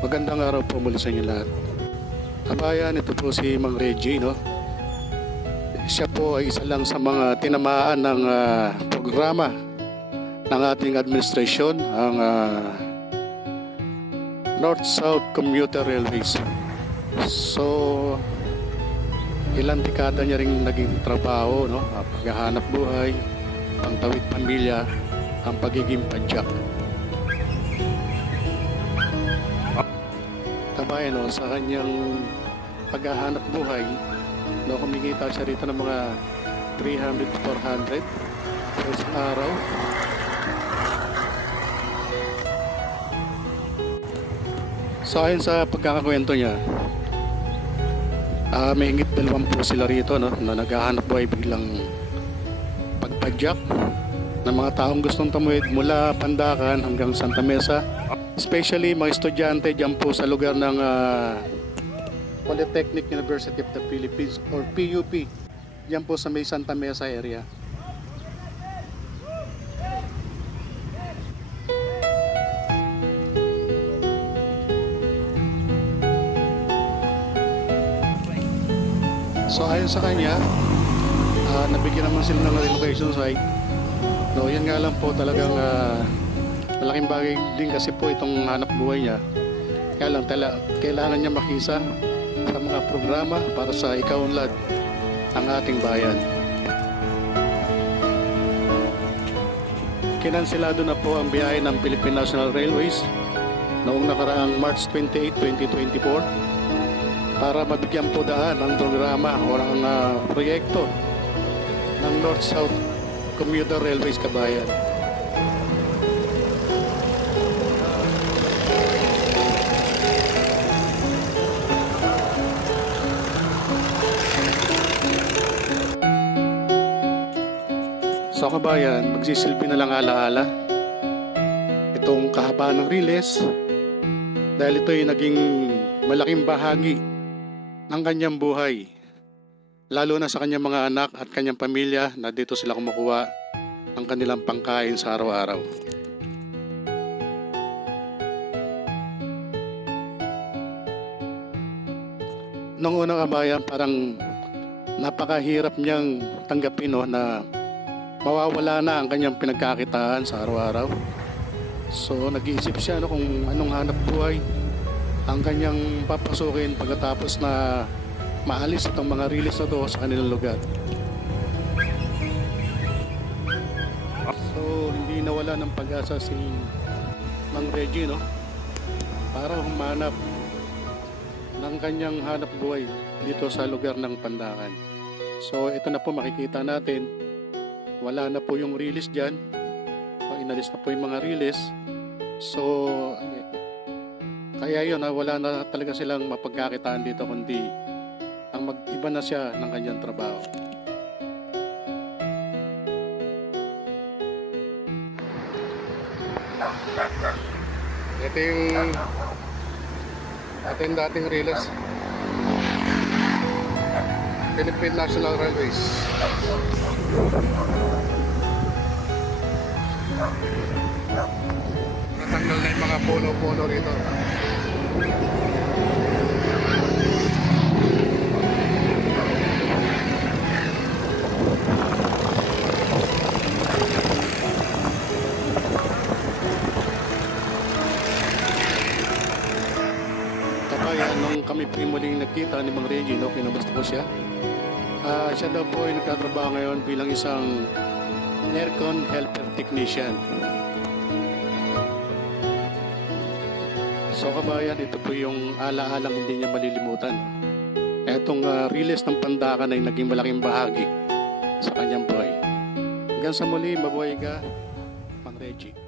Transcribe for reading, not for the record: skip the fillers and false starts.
Magandang araw po muli sa inyo lahat. Kabayan, ito po si Mang Reggie, no? Siya po ay isa lang sa mga tinamaan ng programa ng ating administrasyon, ang North-South Commuter Railways. So, ilang dekada niya rin naging trabaho, no? Paghahanap buhay, pangtawid pamilya, ang pagiging padyak. Kabayan, no, sa kanyang paghahanap buhay, no, kumikita siya rito ng mga 300-400 per isang araw. So ayon sa pagkakakwento niya, may hingit 20 sila rito, no, na naghahanap buhay bilang pagpadyak ng mga taong gustong tumuwid mula Pandacan hanggang Santa Mesa, especially mga estudyante dyan po sa lugar ng Polytechnic University of the Philippines or PUP, dyan po sa may Santa Mesa area. So ayon sa kanya, nabigyan naman sila ng relocation site. No, yan nga lang po talagang malaking bagay din kasi po itong hanap buhay niya. Kaya lang kailangan niya makisa sa mga programa para sa ikaunlad ng ating bayan. Kinansilado na po ang biyahe ng Philippine National Railways noong nakaraang March 28, 2024 para mabigyan po daan ang programa o ang proyekto ng North-South Commuter Railways, kabayan. So kabayan, magsisilbi na lang alaala itong kahabaan ng riles dahil ito ay naging malaking bahagi ng kanyang buhay, lalo na sa kanyang mga anak at kanyang pamilya na dito sila kumukuha ng kanilang pangkain sa araw-araw. Noong unang kabayan, parang napakahirap niyang tanggapin, no, na mawawala na ang kanyang pinagkakitaan sa araw-araw. So nag-iisip siya, no, kung anong hanap buhay ang kanyang papasukin pagkatapos na maalis itong mga release na to sa kanilang lugar. So hindi nawala ng pag-asa si Mang Reggie, no, para humanap ng kanyang hanap buhay dito sa lugar ng Pandacan. So ito na po, makikita natin wala na po yung release dyan, inalis na po yung mga release. So kaya yun, wala na talaga silang mapagkakitaan dito, kundi ang mag-iba na siya ng kanyang trabaho. Ito yung dating release, Philippine National Railways. Natanggal na yung mga puno-puno rito. Kabayan, nung kami po muling nagkita ni Mang Reggie, no, kinamusta ko siya. Siya daw po ay nagtatrabaho ngayon bilang isang aircon helper technician. So kabayan, ito po yung ala-alang hindi niya malilimutan. Etong release ng Pandacan ay naging malaking bahagi sa kanyang buhay. Hanggang sa muli, mabuhay ka, Mang Reggie.